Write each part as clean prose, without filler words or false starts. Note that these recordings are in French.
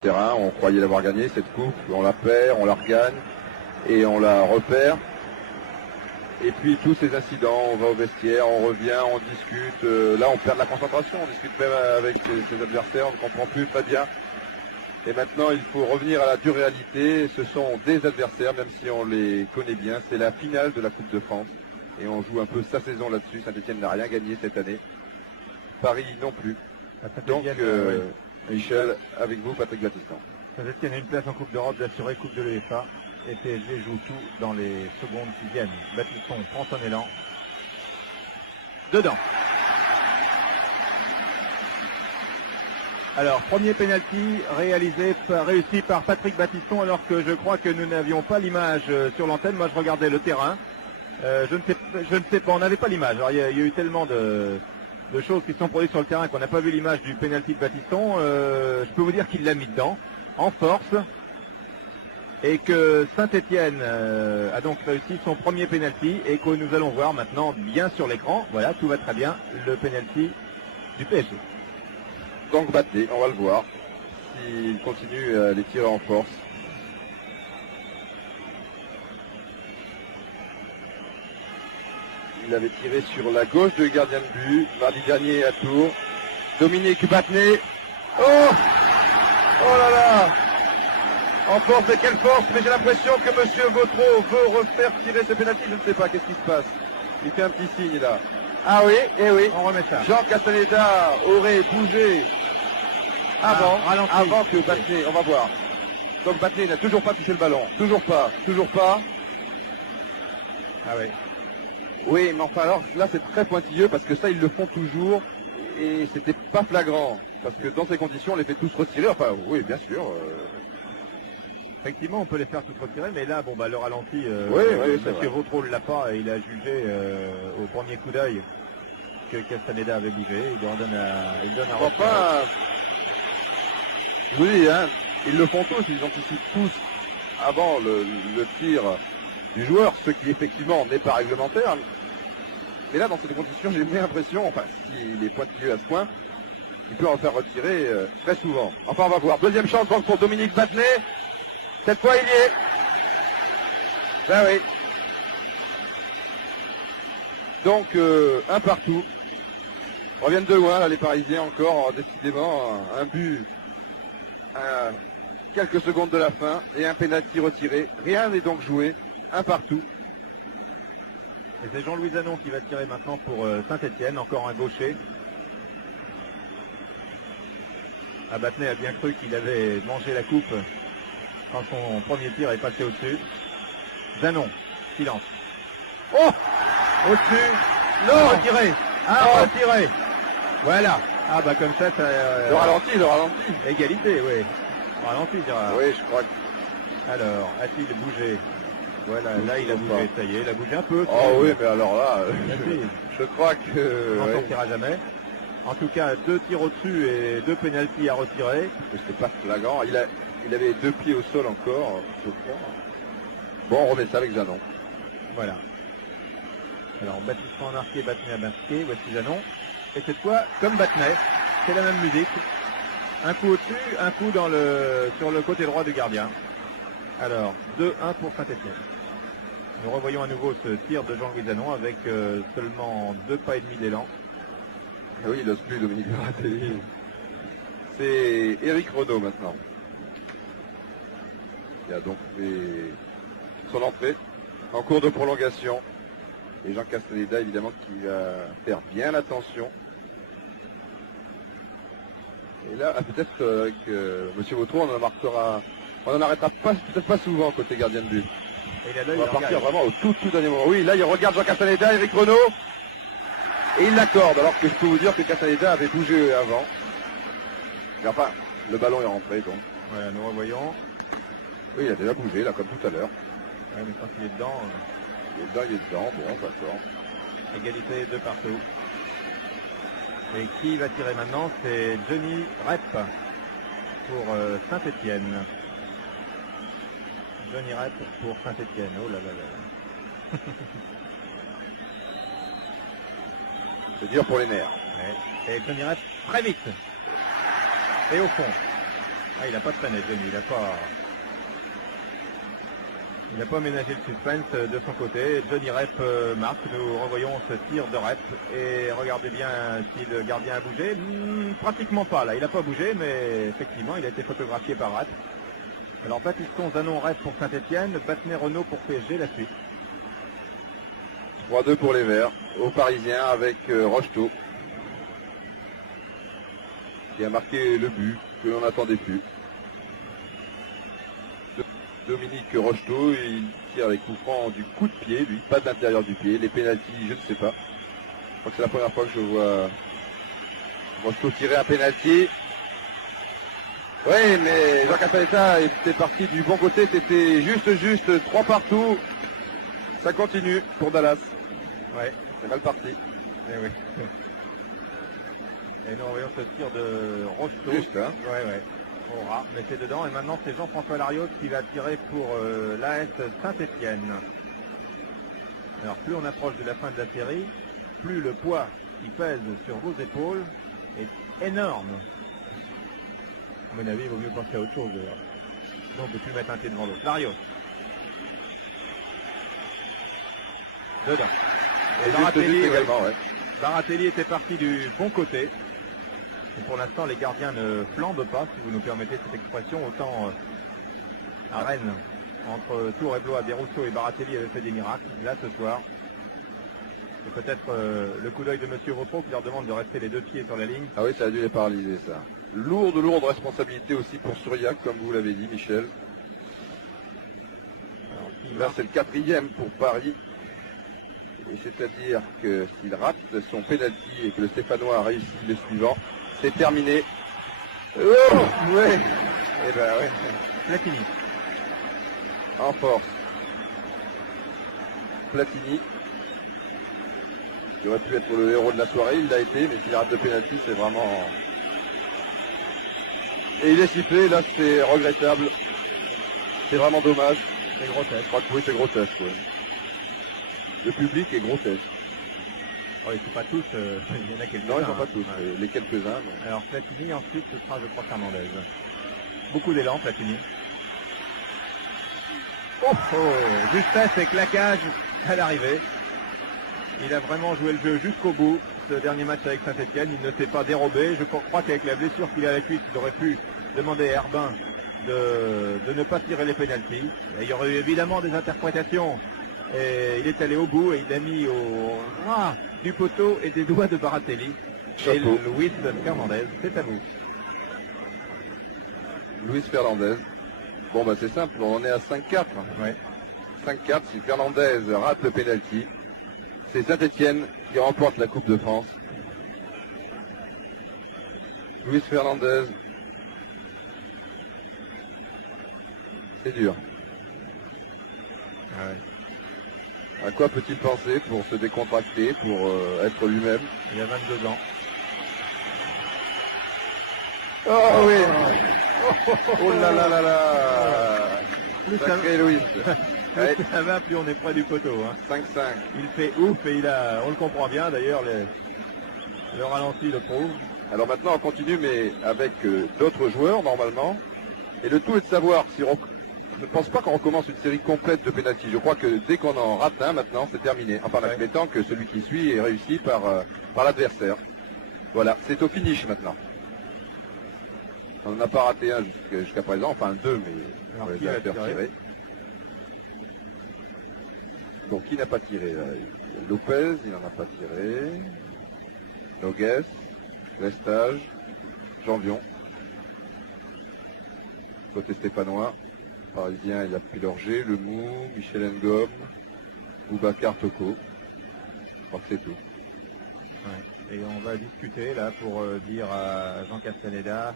terrain, on croyait l'avoir gagné cette coupe, on la perd, on la regagne et on la repère. Et puis tous ces incidents, on va au vestiaire, on revient, on discute, là on perd la concentration, on discute même avec ses adversaires, on ne comprend plus très bien. Et maintenant il faut revenir à la dure réalité, ce sont des adversaires, même si on les connaît bien, c'est la finale de la Coupe de France. Et on joue un peu sa saison là-dessus, Saint-Etienne n'a rien gagné cette année, Paris non plus. Donc Michel, avec vous Patrick Battiston. Saint-Etienne a une place en Coupe d'Europe d'assurer Coupe de l'UEFA. Et PSG joue tout dans les secondes qui viennent. Battiston prend son élan. Dedans. Alors, premier penalty réussi par Patrick Battiston, alors que je crois que nous n'avions pas l'image sur l'antenne. Moi, je regardais le terrain. Je ne sais pas, on n'avait pas l'image. Alors, il y a eu tellement de choses qui sont produites sur le terrain qu'on n'a pas vu l'image du penalty de Battiston. Je peux vous dire qu'il l'a mis dedans, en force. Et que Saint-Etienne a donc réussi son premier penalty et que nous allons voir maintenant bien sur l'écran, voilà, tout va très bien, le penalty du PSG. Donc Batté, on va le voir, s'il continue à les tirer en force. Il avait tiré sur la gauche du gardien de but, mardi dernier à Tours. Dominique Battenet. Oh là là! En force, et quelle force, mais j'ai l'impression que Monsieur Vautreau veut refaire tirer ce pénalty, je ne sais pas, qu'est-ce qui se passe? Il fait un petit signe là. Ah oui, eh oui, on remet ça. Jean Castaneda aurait bougé avant que Battenet, on va voir. Donc Battenet n'a toujours pas touché le ballon, toujours pas. Ah oui. Oui, mais enfin alors, là c'est très pointilleux parce que ça ils le font toujours et c'était pas flagrant. Parce que dans ces conditions, on les fait tous retirer, enfin oui, bien sûr. Effectivement, on peut les faire tous retirer, mais là, bon, bah, le ralenti, Monsieur Vautreau ne l'a pas, et il a jugé au premier coup d'œil que Castaneda avait bougé. Il donne à enfin, je vous dis, hein, ils le font tous, ils anticipent tous avant le tir du joueur, ce qui effectivement n'est pas réglementaire. Mais là, dans ces conditions, j'ai l'impression, enfin, s'il est pointilleux à ce point, il peut en faire retirer très souvent. Enfin, on va voir. Deuxième chance donc pour Dominique Battenet. Cette fois, il y est. Ben oui. Donc, un partout. Ils reviennent de loin, là, les Parisiens encore, décidément, un but à quelques secondes de la fin et un pénalty retiré. Rien n'est donc joué. Un partout. Et c'est Jean-Louis Zanon qui va tirer maintenant pour Saint-Etienne, encore un gaucher. Battenet a bien cru qu'il avait mangé la coupe quand son premier tir est passé au-dessus. Zanon, silence. Oh! Au-dessus. Non! Retiré. Retiré. Voilà. Ah bah comme ça, Le ralenti. Égalité, oui. Ralenti, Gérard. Oui, je crois que... Alors, a-t-il bougé? Voilà, là il a bougé, ça y est, il a bougé un peu. Oh oui, mais alors là, je crois que... On n'en sortira jamais. En tout cas, 2 tirs au-dessus et 2 pénaltys à retirer. C'est pas flagrant. Il avait 2 pieds au sol encore, je crois. Bon, on remet ça avec Zanon. Voilà. Alors, Battiston a marqué, Battenet a marqué. Voici Zanon. Et cette fois, comme Battenet, c'est la même musique. Un coup au-dessus, un coup sur le côté droit du gardien. Alors, 2-1 pour Saint-Etienne. Nous revoyons à nouveau ce tir de Jean-Louis Zanon avec seulement 2 pas et demi d'élan. Ah oui, il n'ose plus Dominique Baratelli. C'est Éric Renaud maintenant. Il a donc fait son entrée en cours de prolongation. Et Jean Castaneda, évidemment, qui va faire bien attention. Et là, peut-être avec Monsieur Vautreau, on n'en arrêtera peut-être pas souvent côté gardien de but. On va partir vraiment au tout dernier moment. Oui, là, il regarde Jean Castaneda, Éric Renaud. Et il l'accorde, alors que je peux vous dire que Castaneda avait bougé avant. Mais enfin, le ballon est rentré, donc. Voilà, nous revoyons. Oui, il a déjà bougé, là, comme tout à l'heure. Ouais, mais quand il est dedans... Il est dedans, bon, d'accord. Égalité de partout. Et qui va tirer maintenant? C'est Johnny Rep pour Saint-Etienne. Johnny Rep pour Saint-Etienne. Oh là là là. C'est dur pour les nerfs. Ouais. Et Johnny Rep très vite. Et au fond. Ah, il n'a pas de planète, Denis, il n'a pas ménagé le suspense de son côté. Johnny Rep marque, nous revoyons ce tir de Rep. Et regardez bien si le gardien a bougé. Pratiquement pas là, il n'a pas bougé, mais effectivement il a été photographié par Rep. Alors Baptiston, Zanon, Rep pour Saint-Etienne, Battenet, Renault pour PSG, la suite. 3-2 pour les Verts, aux Parisiens avec Rocheteau, qui a marqué le but que l'on n'attendait plus. Dominique Rocheteau, il tire les coups francs du coup de pied, lui, pas de l'intérieur du pied. Les pénaltys, je ne sais pas. Je crois que c'est la première fois que je vois Rocheteau tirer un pénalty. Oui, mais Jean Capeletta était parti du bon côté, c'était juste, 3 partout. Ça continue pour Dallas. Ouais, c'est mal parti. Et oui. Et nous voyons ce tir de Rocheteau. Juste, hein. Ouais. Au ras, mais c'est dedans. Et maintenant, c'est Jean-François Larios qui va tirer pour l'AS Saint-Etienne. Alors, plus on approche de la fin de la série, plus le poids qui pèse sur vos épaules est énorme. À mon avis, il vaut mieux penser à autre chose. Sinon, on ne peut plus mettre un pied devant l'autre. Larios. Dedans. Et Baratelli, également, ouais. Baratelli était parti du bon côté. Et pour l'instant, les gardiens ne flambent pas, si vous nous permettez cette expression. Autant à Rennes, entre Tours et Blois, Desrousseaux et Baratelli avaient fait des miracles. Là, ce soir, c'est peut-être le coup d'œil de Monsieur Vautreau qui leur demande de rester les 2 pieds sur la ligne. Ah oui, ça a dû les paralyser, ça. Lourde responsabilité aussi pour Suriac, comme vous l'avez dit, Michel. Alors, là, c'est le 4e pour Paris. Et c'est-à-dire que s'il rate son penalty et que le Stéphanois a réussi le suivant, c'est terminé. Oh, ouais. Eh ben ouais. Platini. En force. Platini. Qui aurait pu être le héros de la soirée, il l'a été, mais s'il rate le penalty, c'est vraiment... Et il est sifflé, là c'est regrettable. C'est vraiment dommage. C'est grotesque. Je crois que oui, c'est grotesque. Ouais. Le public est grotesque. Oh, ils ne sont pas tous, il y en a quelques-uns. Non, ils ne sont pas tous, Ouais. les quelques-uns. Mais... Alors Platini, ensuite ce sera, je crois, Fernandez. Beaucoup d'élan, Platini. Oh, justesse et claquage à l'arrivée. Il a vraiment joué le jeu jusqu'au bout. Ce dernier match avec Saint-Etienne, il ne s'est pas dérobé. Je crois qu'avec la blessure qu'il a à la cuisse, il aurait pu demander à Herbin de ne pas tirer les pénaltys. Il y aurait eu évidemment des interprétations. Et il est allé au bout et il a mis au ras du poteau et des doigts de Baratelli. Chapeau. Et Luis Fernandez, c'est à vous. Luis Fernandez. Bon bah c'est simple, on est à 5-4. Ouais. 5-4, si Fernandez rate le pénalty, c'est Saint-Etienne qui remporte la Coupe de France. Luis Fernandez. C'est dur. Ouais. À quoi peut-il penser pour se décontracter, pour être lui-même? Il a 22 ans. Oh oui. Oh là là là là. Plus Sacré Louis. Ouais. Plus ça va, plus on est près du poteau. Hein. 5-5. Il fait ouf et on le comprend bien d'ailleurs, le ralenti le prouve. Alors maintenant on continue mais avec d'autres joueurs normalement. Et le tout est de savoir si on... Je ne pense pas qu'on recommence une série complète de pénalty. Je crois que dès qu'on en rate un maintenant c'est terminé. Enfin en admettant que celui qui suit est réussi par l'adversaire. Voilà, c'est au finish maintenant. On n'en a pas raté un jusqu'à présent, enfin 2 mais Alors, on qui les a a fait tiré retirer. Donc qui n'a pas tiré là? Lopez, il n'en a pas tiré. Nogues, Lestage, Janvion. Côté stéphanois, parisien, il y a Pilorgé, Lemou, Michel Ngom, Boubacar Toko. Je crois que c'est tout. Ouais. Et on va discuter là pour dire à Jean Castaneda,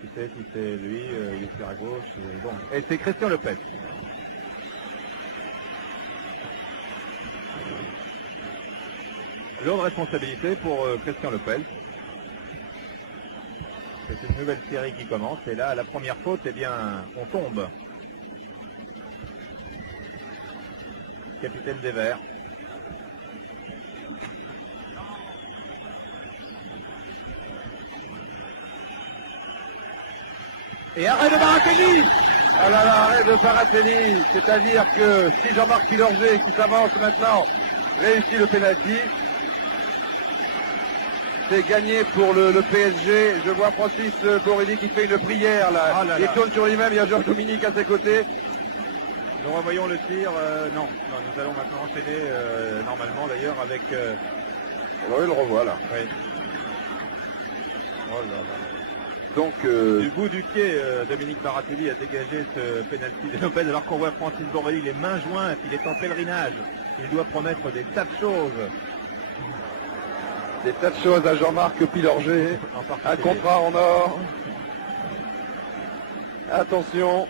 tu sais si c'est lui, il est sur à gauche. Bon. Et c'est Christian Lopez. Lourde responsabilité pour Christian Lopez. C'est une nouvelle série qui commence et là, à la première faute, eh bien, on tombe. Capitaine des Verts. Et arrêt de Baratelli. Ah là là, arrêt de Baratelli. C'est-à-dire que si Jean-Marc Pilorget, qui s'avance maintenant, réussit le pénalty, c'est gagné pour le PSG. Je vois Francis Borelli qui fait une prière là. Oh là Il là. tourne sur lui-même, il y a Georges Dominique à ses côtés. Nous revoyons le tir. Non, nous allons maintenant enchaîner, normalement d'ailleurs, avec... Oui, le revoit là. oui. Oh là là. Donc, Du bout du pied, Dominique Baratelli a dégagé ce pénalty de Lopez, alors qu'on voit Francis Borelli les mains jointes, il est en pèlerinage. Il doit promettre des tas de choses. des tas de choses à Jean-Marc Pilorget. En Un particulier. contrat en or. Attention.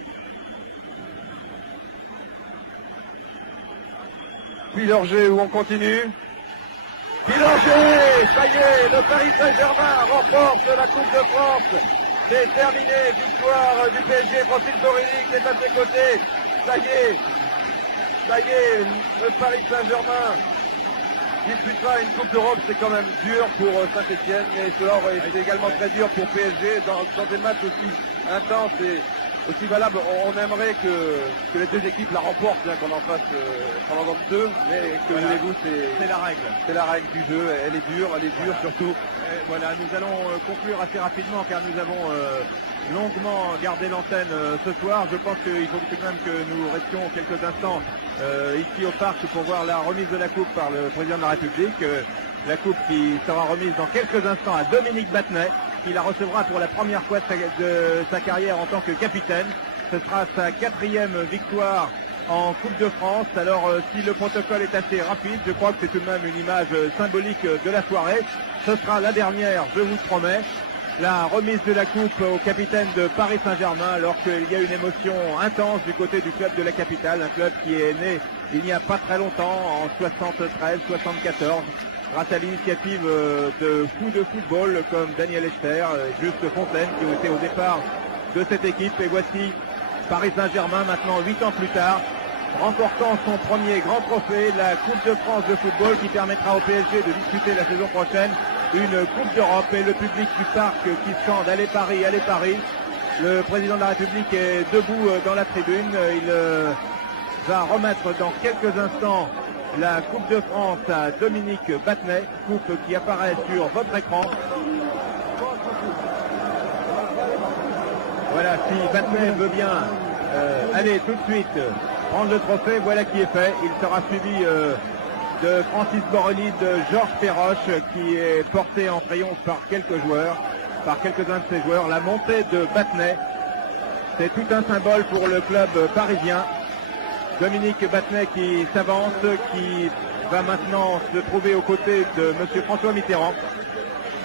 Pilorget, où on continue. Pilorget, ça y est, le Paris Saint-Germain remporte la Coupe de France. C'est terminé, victoire du PSG, Francis Borelli qui est à ses côtés. Ça y est, le Paris Saint-Germain disputera une Coupe d'Europe. C'est quand même dur pour Saint-Etienne, mais cela aurait été également très dur pour PSG dans des matchs aussi intenses et aussi valables. On aimerait que les deux équipes la remportent, bien qu'on en fasse pendant deux, mais que Voilà. voulez-vous, C'est la règle. c'est la règle du jeu, elle est dure surtout. Voilà, nous allons conclure assez rapidement car nous avons longuement gardé l'antenne ce soir. Je pense qu'il faut tout de même que nous restions quelques instants ici au parc pour voir la remise de la coupe par le président de la République. La coupe qui sera remise dans quelques instants à Dominique Battenet, qui la recevra pour la première fois de sa carrière en tant que capitaine. Ce sera sa 4e victoire en Coupe de France. Alors si le protocole est assez rapide, je crois que c'est tout de même une image symbolique de la soirée. Ce sera la dernière, je vous le promets. La remise de la coupe au capitaine de Paris Saint-Germain, alors qu'il y a une émotion intense du côté du club de la capitale, un club qui est né il n'y a pas très longtemps, en 73-74, grâce à l'initiative de fous de football comme Daniel Echter, Juste Fontaine, qui ont été au départ de cette équipe. Et voici Paris Saint-Germain, maintenant 8 ans plus tard, remportant son premier grand trophée, la Coupe de France de football, qui permettra au PSG de disputer la saison prochaine une Coupe d'Europe. Et le public du parc qui scande allez Paris, allez Paris. Le président de la République est debout dans la tribune. Il va remettre dans quelques instants la Coupe de France à Dominique Battenet, coupe qui apparaît sur votre écran. Voilà, si Battenet veut bien aller tout de suite prendre le trophée, voilà qui est fait. Il sera suivi de Francis Borelli, de Georges Perroche, qui est porté en triomphe par quelques joueurs, par quelques-uns de ses joueurs. La montée de Battenet, c'est tout un symbole pour le club parisien. Dominique Battenet qui s'avance, qui va maintenant se trouver aux côtés de M. François Mitterrand.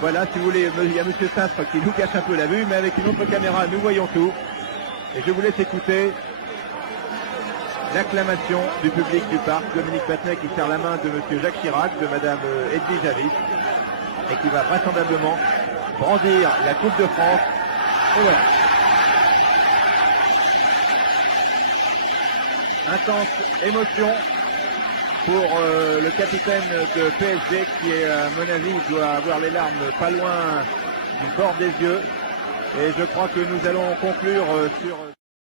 Voilà, si vous voulez, il y a M. Sastre qui nous cache un peu la vue, mais avec une autre caméra, nous voyons tout. Et je vous laisse écouter l'acclamation du public du parc. Dominique Battenet qui serre la main de M. Jacques Chirac, de Mme Edwige Javis, et qui va vraisemblablement brandir la Coupe de France. Et voilà. Intense émotion pour le capitaine de PSG qui est, à mon avis, doit avoir les larmes pas loin du bord des yeux. Et je crois que nous allons conclure sur...